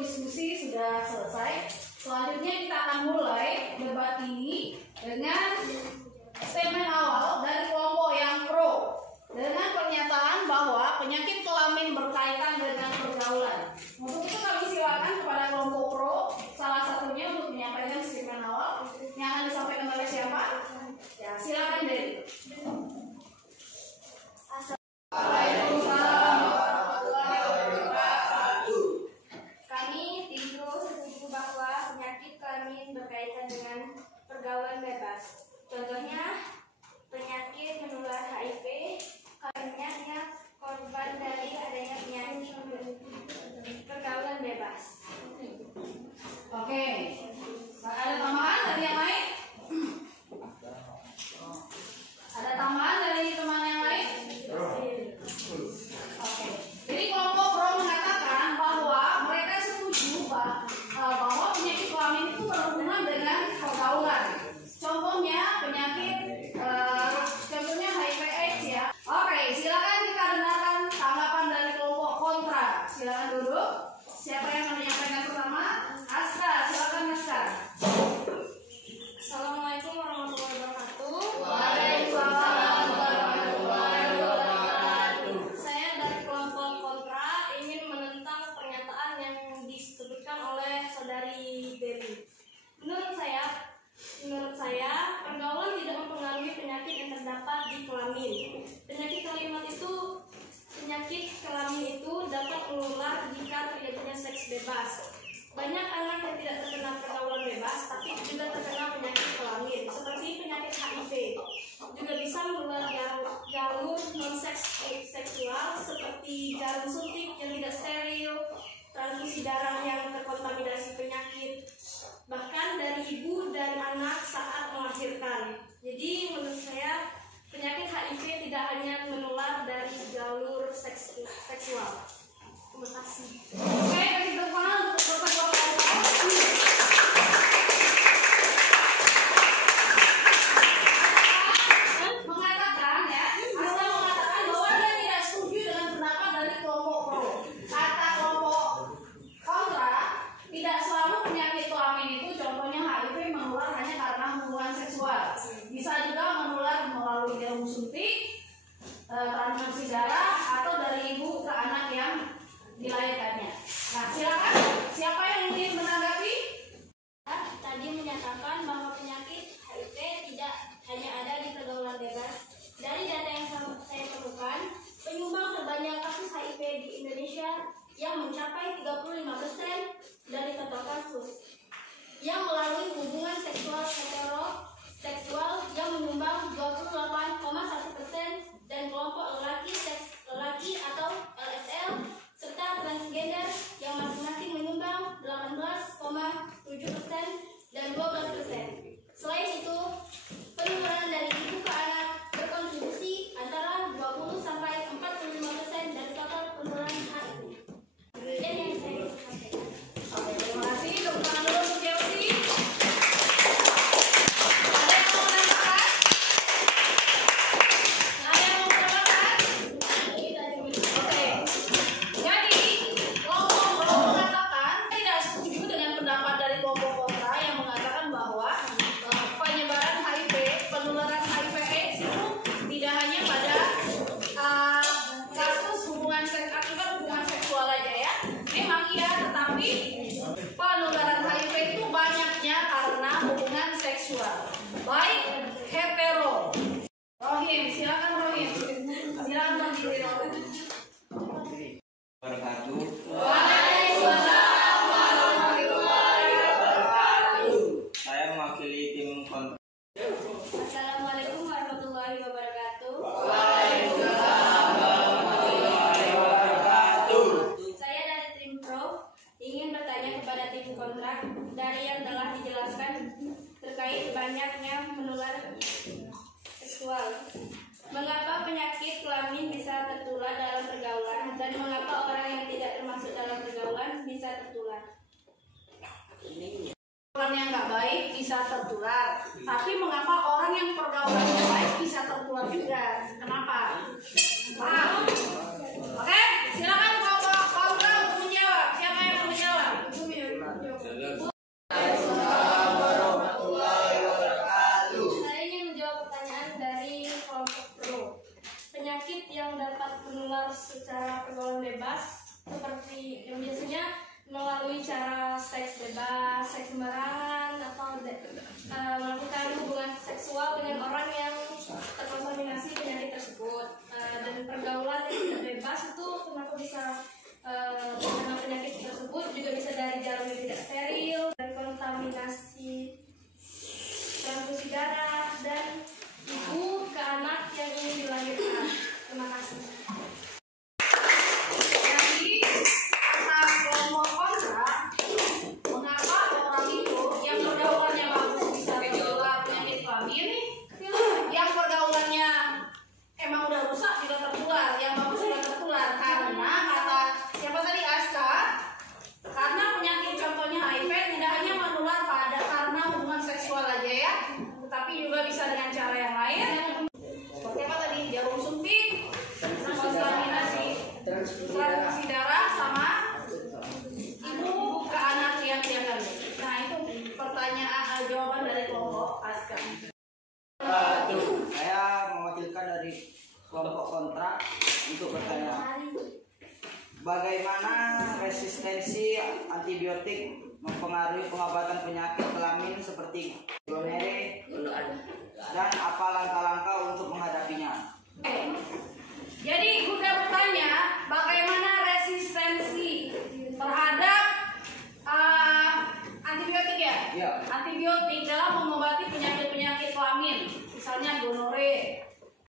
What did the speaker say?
diskusi sudah selesai. Selanjutnya kita akan mulai debat ini dengan statement awal dari kelompok yang pro dengan pernyataan bahwa penyakit kelamin berkaitan dengan pergaulan. Untuk itu kami silakan kepada kelompok pro salah satunya untuk menyampaikan statement awal yang akan disampaikan oleh siapa? Ya, silakan Dewi. Waalaikumsalam warahmatullahi wabarakatuh. Kami tim pro setuju bahwa penyakit kelamin berkaitan dengan pergaulan bebas. Contohnya penyakit menular HIV, banyaknya korban dari adanya penyakit pergaulan bebas. Oke. Ada tambahan dari yang lain? Ada tambahan dari teman yang lain? Oke. Jadi kelompok pro mengatakan bahwa mereka setuju bahwa penyakit kelamin itu berhubungan dengan pergaulan. Contohnya penyakit, contohnya HIV/AIDS ya. Oke, silakan kita dengarkan tanggapan dari kelompok kontra. Silakan duduk. Siapa yang mau menyampaikan pertama? Aska, silakan Aska. Assalamualaikum warahmatullahi wabarakatuh. Waalaikumsalam warahmatullahi wabarakatuh. Saya dari kelompok kontra ingin menentang pernyataan yang disebutkan oleh saudari Dewi. Menurut saya pergaulan tidak mempengaruhi penyakit yang terdapat di kelamin. Penyakit kelamin itu dapat menular jika terjadinya seks bebas. Banyak anak yang tidak terkena pergaulan bebas tapi juga terkena penyakit kelamin seperti penyakit HIV. Juga bisa menular jalur non-seksual seperti jarum suntik yang tidak steril, transfusi darah yang terkontaminasi penyakit, bahkan dari ibu dan anak saat melahirkan. Jadi menurut saya penyakit HIV tidak hanya menular dari jalur seksual. Terima kasih. Oke, kasih tepuk tangan untuk kedua kelompok. Mengatakan ya, Aska mengatakan bahwa dia tidak setuju dengan pendapat dari kelompok pro. Kata kelompok kontra, tidak selalu penyakit kelamin itu contohnya HIV menular hanya karena hubungan seksual. Bisa juga menular melalui jarum suntik, transfusi darah, atau dari ibu ke anak yang dilahirkannya. Nah, silakan siapa yang ingin menanggapi? Tadi menyatakan bahwa penyakit HIV tidak hanya ada di pergaulan bebas. Dari data yang saya temukan, penyumbang terbanyak kasus HIV di Indonesia yang mencapai 35% dari total kasus, yang melalui hubungan seksual heteroseksual yang menyumbang 28,1%, dan kelompok lelaki atau LSL serta transgender yang masing-masing menyumbang 18,7% dan 12%. Selain itu, penularan dari ibu ke anak berkontribusi antara 20-45% dari total penularan HIV. Demikian yang saya sampaikan. Oke, terima kasih. Tepuk tangan dulu untuk Chelsea. Ada yang mau menambahkan? Ada yang mau menambahkan? Oke. Jadi, kelompok pro mengatakan tidak setuju dengan pendapat dari kelompok kontra yang mengatakan bahwa penyebaran HIV, penularan HIV/AIDS itu tidak hanya pada kasus hubungan akibat hubungan seksual aja ya. Memang iya, tetapi penularan HIV itu banyaknya karena hubungan seksual, baik hetero. Rohim, silakan Rohim. Silakan berdiri Rohim. Wabarakatuh. Waalaikumsalam warahmatullahi wabarakatuh. Saya mewakili tim kontra. Assalamualaikum warahmatullahi wabarakatuh. Waalaikumsalam warahmatullahi wabarakatuh. Saya dari tim pro ingin bertanya kepada tim kontra dari yang telah dijelaskan terkait banyaknya menular seksual. Mengapa penyakit kelamin bisa tertular dalam pergaulan dan mengapa orang yang tidak termasuk dalam pergaulan bisa tertular? Orang yang nggak baik bisa tertular, tapi mengapa orang yang pergaulannya baik bisa tertular juga? Kenapa? Paham? Oke, silakan kelompok kontra untuk menjawab. Siapa yang mau menjawab? kontaminasi transfusi darah, dan ibu ke anak yang ingin dilahirkan. Terima kasih. Jadi kata kelompok kontra, mengapa orang itu yang pergaulannya bagus bisa tertular penyakit kelamin, yang pergaulannya emang udah rusak juga tertular, yang bagus juga tertular, karena kata siapa tadi, Aska, karena penyakit contohnya HIV tidak hanya menular karena hubungan seksual aja ya, tetapi juga bisa dengan cara yang lain. Seperti apa tadi, jarum suntik, kontaminasi transfusi darah, sama ibu ke anak yang hamil. Nah itu pertanyaan jawaban dari kelompok Aska. Saya mewakilkan dari kelompok kontra untuk bertanya, bagaimana resistensi antibiotik mempengaruhi pengobatan penyakit kelamin seperti gonorrea, dan apa